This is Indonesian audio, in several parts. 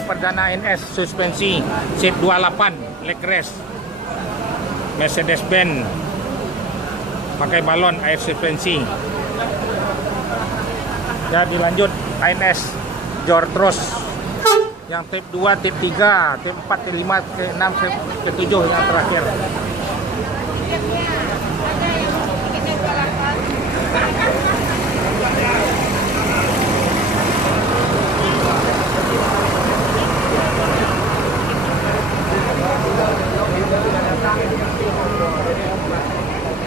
baru perdana ANS suspensi seat 28 leg rest Mercedes-Benz pakai balon air suspensi. Ya, dilanjut ANS Jortros yang tip 2, tip 3, tip 4, tip 5, tip 6, tip 7 yang terakhir.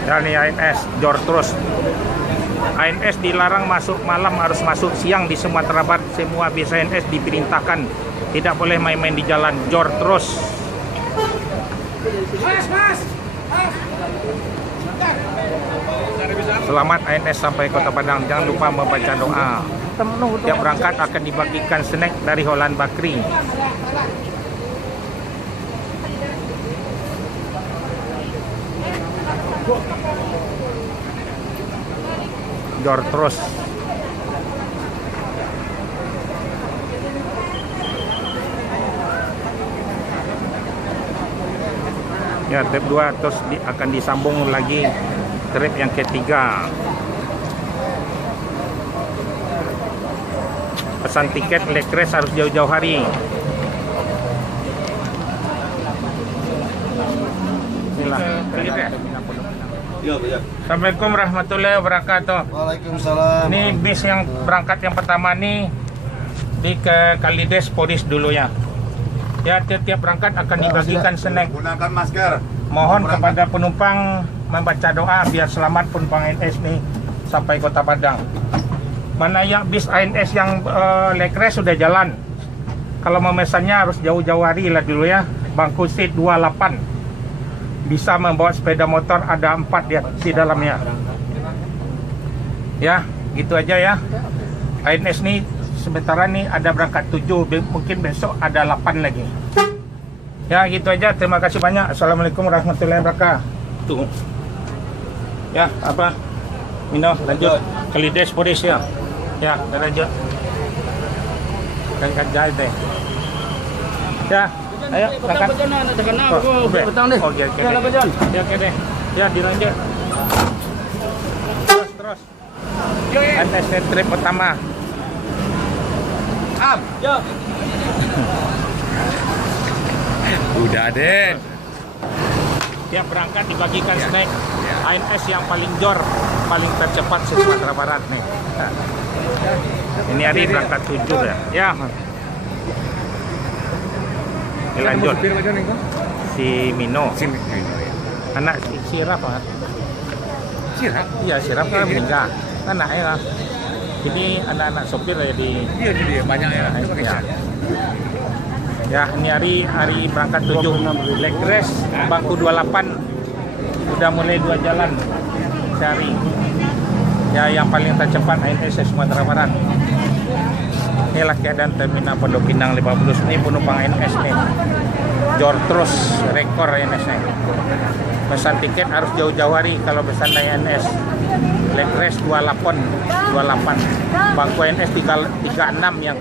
Dan ini ANS Jortros. ANS dilarang masuk malam, harus masuk siang di Sumatera Barat. Semua bis ANS diperintahkan tidak boleh main-main di jalan. Jortros. Selamat ANS sampai Kota Padang. Jangan lupa membaca doa. Tiap berangkat akan dibagikan snack dari Holland Bakri. Jortros. Ya, trip 2 terus akan disambung lagi trip yang ketiga. Pesan tiket leg rest harus jauh-jauh hari. Inilah. Assalamualaikum warahmatullahi wabarakatuh. Waalaikumsalam. Ini bis yang berangkat yang pertama nih di ke Kalides Polis dulu ya. Ya, tiap berangkat akan dibagikan snack. Gunakan masker. Mohon kepada penumpang membaca doa biar selamat penumpang ANS nih sampai Kota Padang. Mana yang bis ANS yang leg rest sudah jalan. Kalau memesannya harus jauh-jauh hari lah dulu ya. Bangku seat 28. Bisa membawa sepeda motor, ada 4 di dalamnya. Ya, gitu aja ya. ANS nih sementara nih ada berangkat 7, mungkin besok ada 8 lagi. Ya, gitu aja. Terima kasih banyak. Assalamualaikum warahmatullahi wabarakatuh. Ya, apa? Mino, lanjut. Kalides Polis ya. Ya, lanjut. Kan jahit deh. Ya. Ayo, berangkat. Oh, oke. Ya, oke deh. Ya, dilanjut. Terus. ANS trip pertama. Ya. Udah deh. Tiap berangkat dibagikan snack. ANS yang paling jor, paling tercepat di Sumatera Barat nih. Nah. Ini hari berangkat 7 ya. Ya. Lanjut. Si Mino. Anak si Sirap kan? Sirap? Iya, Sirap kan meninggal. Anaknya kan. Ini anak-anak sopir ya di. Iya, dia banyak ya. Ya. Ya, ini hari berangkat 7 leg rest bangku 28 udah mulai 2 jalan sehari. Ya, yang paling tercepat ANS Sumatera Barat. Inilah keadaan terminal Pondok Pinang 50. Ini penumpang ANS nih. Jortros rekor ANS nih. Pesan tiket harus jauh-jauh hari kalau pesan dari ANS. Leg rest 28. Bangku ANS 36 yang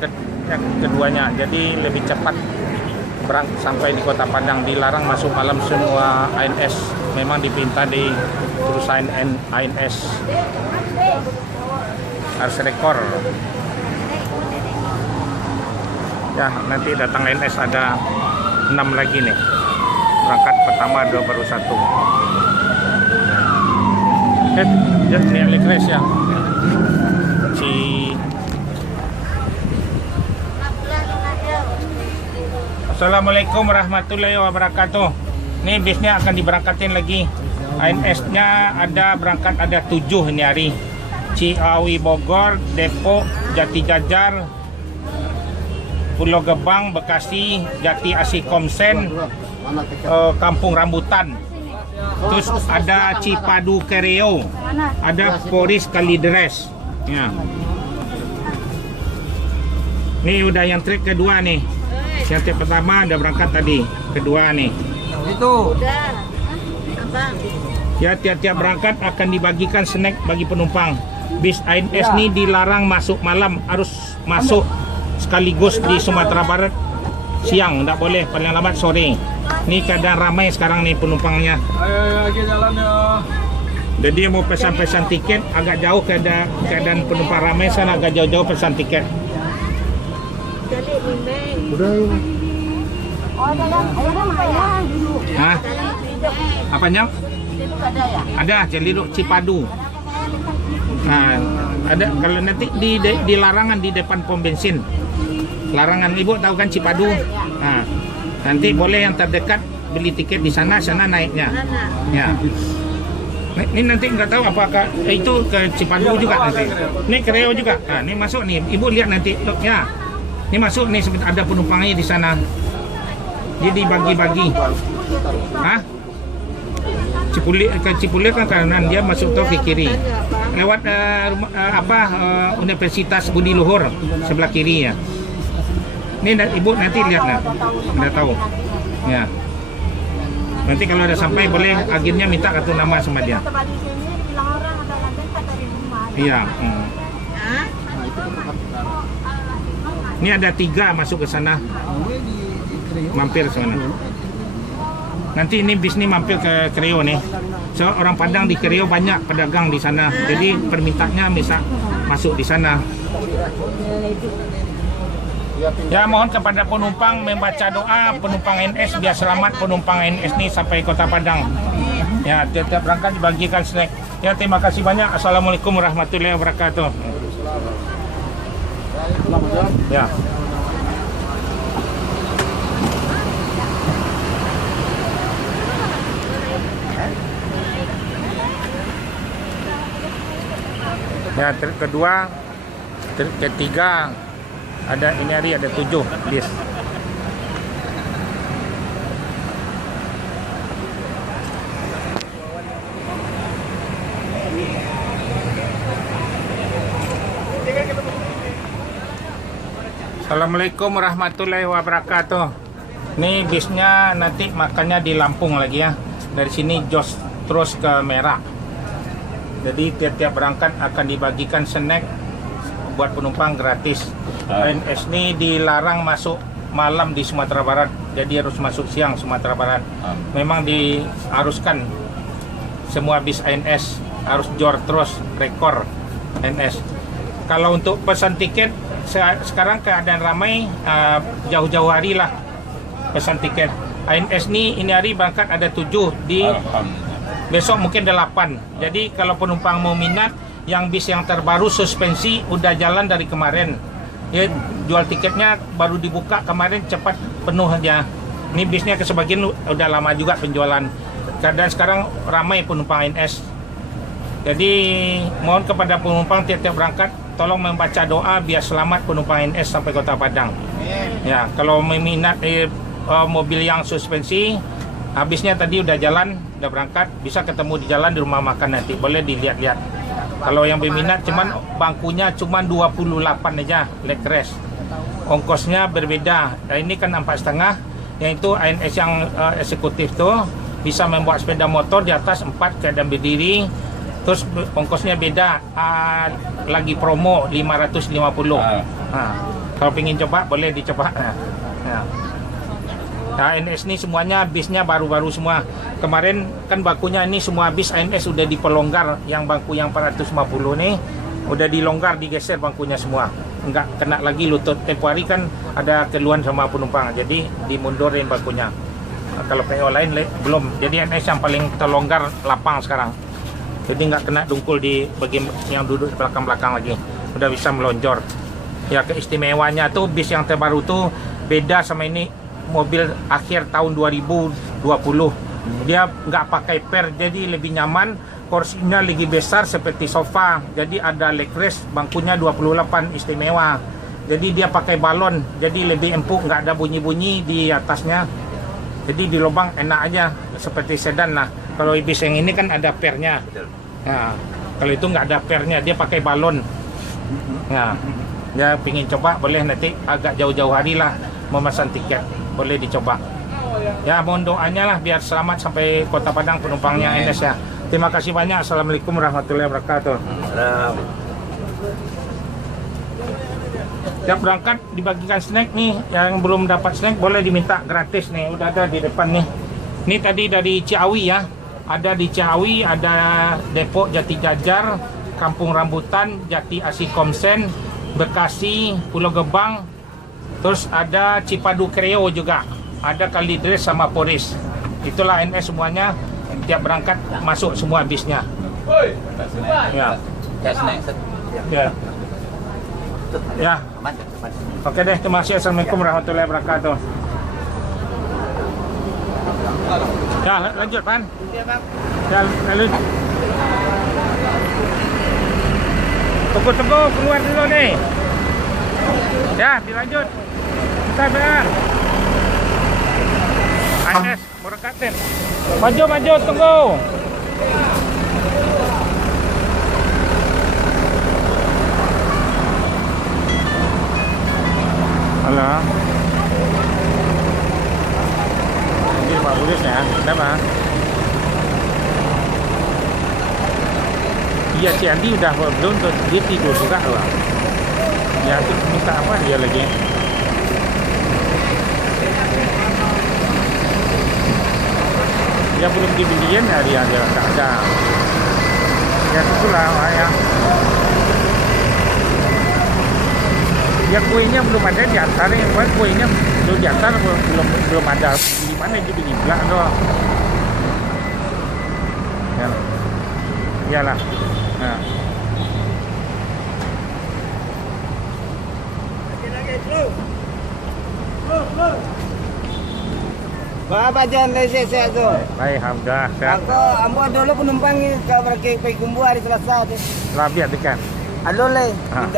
keduanya. Jadi lebih cepat berangkat sampai di Kota Padang. Dilarang masuk malam semua ANS. Memang dipinta di perusahaan ANS. Harus rekor. Ya, nanti datang ANS ada 6 lagi nih. Berangkat pertama 2 baru 1. Ya, ini leg rest ya. Assalamualaikum warahmatullahi wabarakatuh. Ini bisnya akan diberangkatin lagi. ANS-nya ada berangkat ada 7 ini hari. Ciawi Bogor, Depok, Jati Jajar, Pulau Gebang, Bekasi, Jati Asih Komsen, Kampung Rambutan. Terus ada Cipadu Kereo, ada Polis Kalideres. Ya. Ini udah yang trip kedua nih. Yang trip pertama udah berangkat tadi, kedua nih. Itu. Ya, tiap-tiap berangkat akan dibagikan snack bagi penumpang. Bis ANS ini dilarang masuk malam, harus masuk sekaligus di Sumatera Barat siang, tak boleh paling lambat sore. Ni keadaan ramai sekarang nih penumpangnya. Ayo lagi jalan ya. Jadi dia mau pesan-pesan tiket agak jauh, keadaan penumpang ramai sana, agak jauh-jauh pesan tiket. Hah? Apanya? Ada celiduk Cipadu. Nah, ada kalau nanti di larangan di depan pom bensin. Larangan, ibu tahu kan Cipadu? Nah, nanti boleh yang terdekat beli tiket di sana naiknya. Ya. Ini nanti nggak tahu apakah itu ke Cipadu juga nanti. Ini ke Riau juga. Nah, ini masuk nih. Ibu lihat nanti. Ya. Ini masuk nih, ada penumpangnya di sana. Jadi bagi-bagi. Hah? Cipulir kan kanan, dia masuk tol ke kiri. Lewat Universitas Budi Luhur sebelah kiri ya. Ini ibu nanti lihat nah. Udah tahu. Ya. Nanti kalau udah sampai boleh agennya minta kartu nama sama dia. Iya. Ini ada 3 masuk ke sana. Mampir sana. Nanti ini bis ini mampir ke Riau nih. So orang Padang di Riau banyak pedagang di sana. Jadi permintaannya bisa masuk di sana. Ya, mohon kepada penumpang membaca doa penumpang NS biar selamat penumpang NS ini sampai Kota Padang. Ya, tiap berangkat dibagikan snack. Ya, terima kasih banyak. Assalamualaikum warahmatullahi wabarakatuh. Ya. Ya, kedua, ketiga ada ini hari ada 7 bis. Assalamualaikum warahmatullahi wabarakatuh. Ini bisnya nanti makannya di Lampung lagi ya. Dari sini jos terus ke Merak. Jadi tiap-tiap berangkat akan dibagikan snack buat penumpang gratis. NS ini dilarang masuk malam di Sumatera Barat, jadi harus masuk siang Sumatera Barat. Memang diharuskan semua bis NS harus jor terus rekor NS. Kalau untuk pesan tiket sekarang keadaan ramai, jauh-jauh hari lah pesan tiket. NS ini hari berangkat ada 7 di besok mungkin 8. Jadi kalau penumpang mau minat, yang bis yang terbaru suspensi udah jalan dari kemarin. Ya, jual tiketnya baru dibuka kemarin cepat penuh aja. Ini bisnya ke sebagian udah lama juga penjualan. Keadaan sekarang ramai penumpang NS. Jadi mohon kepada penumpang tiap-tiap berangkat tolong membaca doa biar selamat penumpang NS sampai Kota Padang. Ya, kalau meminat mobil yang suspensi, habisnya tadi udah jalan, udah berangkat, bisa ketemu di jalan di rumah makan nanti, boleh dilihat-lihat. Kalau yang berminat cuman bangkunya cuman 28 aja, leg rest. Ongkosnya berbeda. Nah, ini kan 4,5, yang itu ANS yang eksekutif tuh bisa membawa sepeda motor di atas 4 keadaan berdiri. Terus ongkosnya beda, lagi promo 550. Kalau pengen coba boleh dicoba. Nah, ANS ini semuanya bisnya baru-baru semua. Kemarin kan bangkunya ini semua bis ANS sudah dipelonggar. Yang bangku yang 450 nih udah dilonggar, digeser bangkunya semua. Enggak kena lagi lutut. Tempoh hari kan ada keluhan sama penumpang, jadi dimundurin bangkunya. Kalau PO lain belum. Jadi ANS yang paling terlonggar lapang sekarang. Jadi nggak kena dungkul di bagian yang duduk di belakang-belakang lagi. Udah bisa melonjor. Ya, keistimewanya tuh bis yang terbaru tuh beda sama ini. Mobil akhir tahun 2020. Dia nggak pakai per, jadi lebih nyaman. Kursinya lebih besar seperti sofa. Jadi ada leg rest, bangkunya 28, istimewa. Jadi dia pakai balon, jadi lebih empuk, nggak ada bunyi-bunyi di atasnya. Jadi di lubang enak aja, seperti sedan lah. Kalau bis yang ini kan ada pernya. Nah, kalau itu nggak ada pernya, dia pakai balon. Nah, ya pingin coba boleh nanti agak jauh-jauh hari lah memesan tiket. Boleh dicoba. Ya, mohon doanya lah biar selamat sampai Kota Padang penumpangnya NS ya. Terima kasih banyak. Assalamualaikum warahmatullahi wabarakatuh. Tiap berangkat dibagikan snack nih. Yang belum dapat snack boleh diminta gratis nih. Udah ada di depan nih. Ini tadi dari Ciawi ya. Ada di Ciawi, ada Depok Jati Jajar, Kampung Rambutan, Jati Asih Komsen, Bekasi, Pulau Gebang. Terus ada Cipadu Kreo juga. Ada Kalidres sama Poris. Itulah NS semuanya. Tiap berangkat masuk semua bisnya. Ya. Ya. Ya. Oke deh, terima kasih. Assalamualaikum warahmatullahi wabarakatuh. Ya, lanjut, Pan. Ya, lanjut. Tunggu, keluar dulu nih. Ya, dilanjut. Bentar, bentar. ANS, Murakaten. Maju, tunggu. Halo. Ini Pak Bulis ya, kenapa? Iya, si Andi udah belum tuh, dia tidur juga loh. Ya, minta apa dia lagi? Ya belum dibeliin ya dia nggak ada. Ya itulah ya. Ya kuenya belum ada di antar, yang kuenya belum di antar, belum ada. Di mana gitu di belakang doang. Ya, iyalah. Nah. Berapa jam lesi saya tu? Baik, alhamdulillah. Ambo dulu penumpang ke Kumbu hari Selasa tu. Labiat dekat. Alo le. Ha.